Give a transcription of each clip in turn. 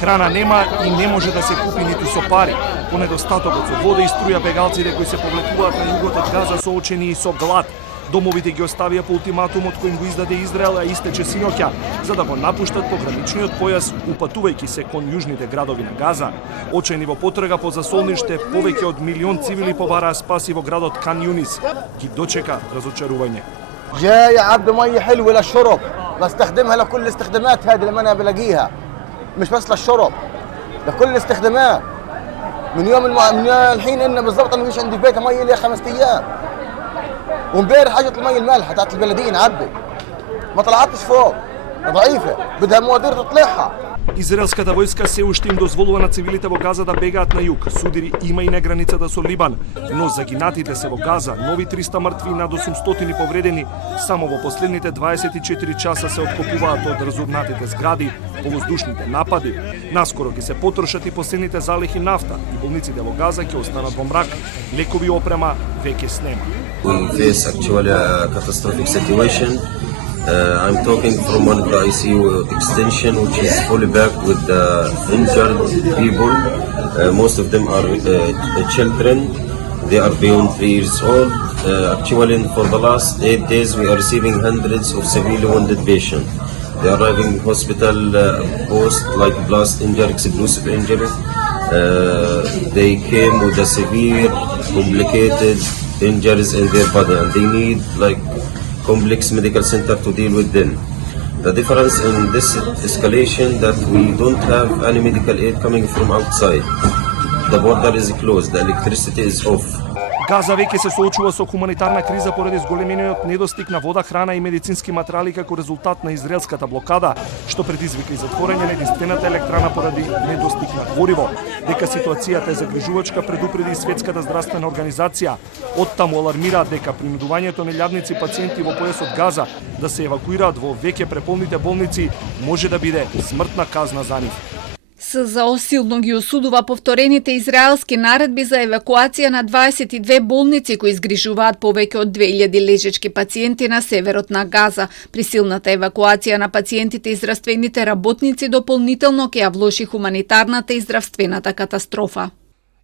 Храна нема и не може да се купи ниту со пари. По недостатокот со вода и струја бегалците кои се повлекуваат на југот од Газа соочени и со глад. Домовите ги оставија по ултиматумот кој им го издаде Израел, а истече синоќа, за да го напуштат пограничниот појас, упатувајќи се кон јужните градови на Газа. Очајни во потрага по засолниште, повеќе од 1 милион цивили побараа спаси во градот Кан Юнис. Ги дочека разочарување. جاي عبد مي حلوه للشرب بستخدمها لكل الاستخدامات هذه اللي انا بلاقيها مش بس للشرب لكل الاستخدامات من الحين انه بالضبط انا مش عندي في بيتي مي لي 5 ايام وامبارح اجت المي المالحه تاعت البلديه عبي ما طلعتش فوق ضعيفه بدها موادير تطلعها. Израелската војска се уште им дозволува на цивилите во Газа да бегаат на југ. Судири има и на границата со Либан, но загинатите се во Газа, нови 300 мртви и над 800 повредени, само во последните 24 часа се откопуваат од разурнатите згради по воздушните напади. Наскоро ќе се потрошат и последните залихи нафта и болниците во Газа ќе останат во мрак. Лекови и опрема веќе снема. We face actually a catastrophic situation. I'm talking from one of the ICU extension, which is fully packed with injured people. Most of them are children. They are beyond 3 years old. Actually, for the last 8 days, we are receiving hundreds of severely wounded patients. They are arriving in hospital post like blast injury, explosive injury. They came with a severe, complicated injuries in their body, and they need like complex medical center to deal with them. The difference in this escalation that we don't have any medical aid coming from outside. The border is closed, the electricity is off. Газа веќе се соочува со хуманитарна криза поради зголемениот недостиг на вода, храна и медицински материјали како резултат на израелската блокада, што предизвика и затворање на единствената електрана поради недостиг на гориво. Дека ситуацијата е загрижувачка предупреди и Светската здравствена организација. Оттаму алармираат дека принудувањето на илјадници пациенти во појасот Газа да се евакуираат во веќе преполните болници може да биде смртна казна за нив. СЗО силно ги осудува повторените израелски наредби за евакуација на 22 болници кои изгрижуваат повеќе од 2000 лежечки пациенти на северот на Газа. Присилната евакуација на пациентите и здравствените работници дополнително ќе ја влоши хуманитарната и здравствената катастрофа.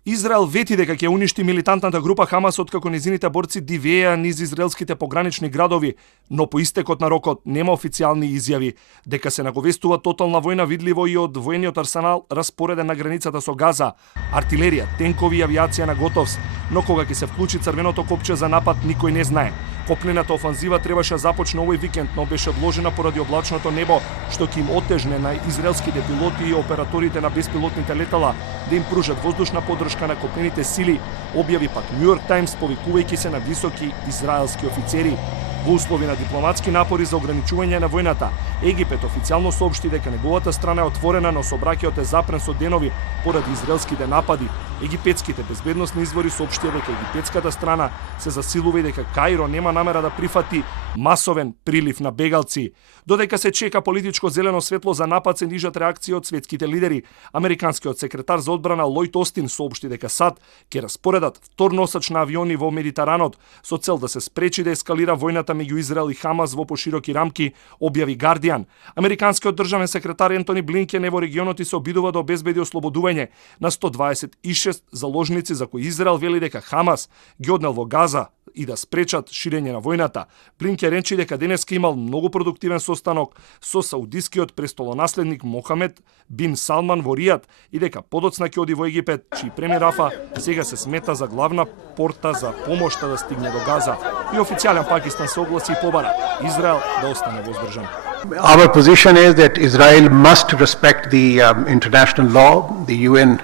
Израел вети дека ќе уништи милитантната група Хамас откако незините борци дивееа низ израелските погранични градови, но по истекот на рокот нема официјални изјави. Дека се наговестува тотална војна видливо и од војниот арсенал распореден на границата со Газа, артилерија, тенкови и авиација на готовност, но кога ќе се вклучи црвеното копче за напад никој не знае. Копнената офанзива требаше започне овој викенд, но беше одложена поради облачното небо, што ќе им отежне на израелските пилоти и операторите на беспилотните летала да им пружат воздушна поддршка на копнените сили, објави пак Нью Йорк Таймс повикувајќи се на високи израелски офицери. Во услови на дипломатски напори за ограничување на војната, Египет официјално соопшти дека неговата страна е отворена, но сообраќајот е запрен со денови поради израелските напади. Египетските безбедносни извори соопштија дека египетската страна се засилува и дека Каиро нема намера да прифати масовен прилив на бегалци. Додека се чека политичко зелено светло за напад, се нижат реакции од светските лидери. Американскиот секретар за одбрана Лојд Остин соопшти дека САД ќе распоредат втор носач на авиони во Медитеранот со цел да се спречи да ескалира војната меѓу Израел и Хамас во пошироки рамки, објави Гардијан. Американскиот државен секретар Ентони Блинкен е во регионот и се обидува да обезбеди ослободување на 126 заложници за кои Израел вели дека Хамас ги однел во Газа и да спречат ширење на војната. Блинкен речи дека денеска имал многу продуктивен состанок со саудискиот престолонаследник Мохамед бин Салман во Ријад и дека подоцна ќе оди во Египет, чиј премиер Рафа сега се смета за главна порта за помошта да стигне до Газа. И официјален Пакистан се огласи и побара Израел да остане воздржан. Our position is that Israel must respect the international law, the UN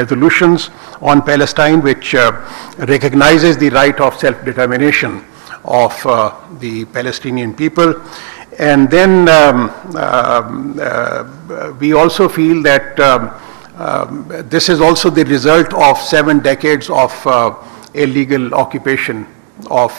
resolutions on Palestine, which recognizes the right of self-determination of the Palestinian people. And then we also feel that this is also the result of 7 decades of illegal occupation of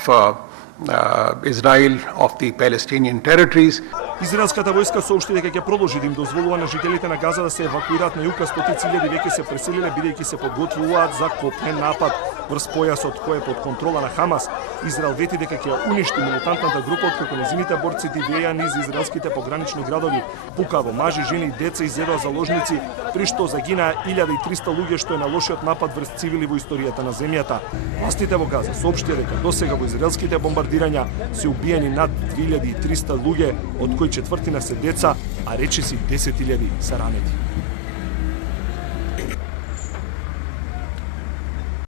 Israel of the Palestinian territories. Израелската војска соопшти дека ќе продолжи да им дозволува на жителите на Газа да се евакуираат на југ, а стотици илјади веќе се преселиле бидејќи се подготвуваат за копнен напад врз појасот кој е под контрола на Хамас. Израел вети дека ќе уништи милитантната група откако нејзините борци дивеа низ израелските погранични градови. Пукаво мажи, жени и деца изедоа заложници, при што загинаа 1300 луѓе, што е најлошиот напад врз цивили во историјата на земјата. Властите во Газа соопштија дека досега во израелските бомбардирања се убиени над 2300 луѓе, од кои четвртина се деца, а речиси 10.000 се ранети.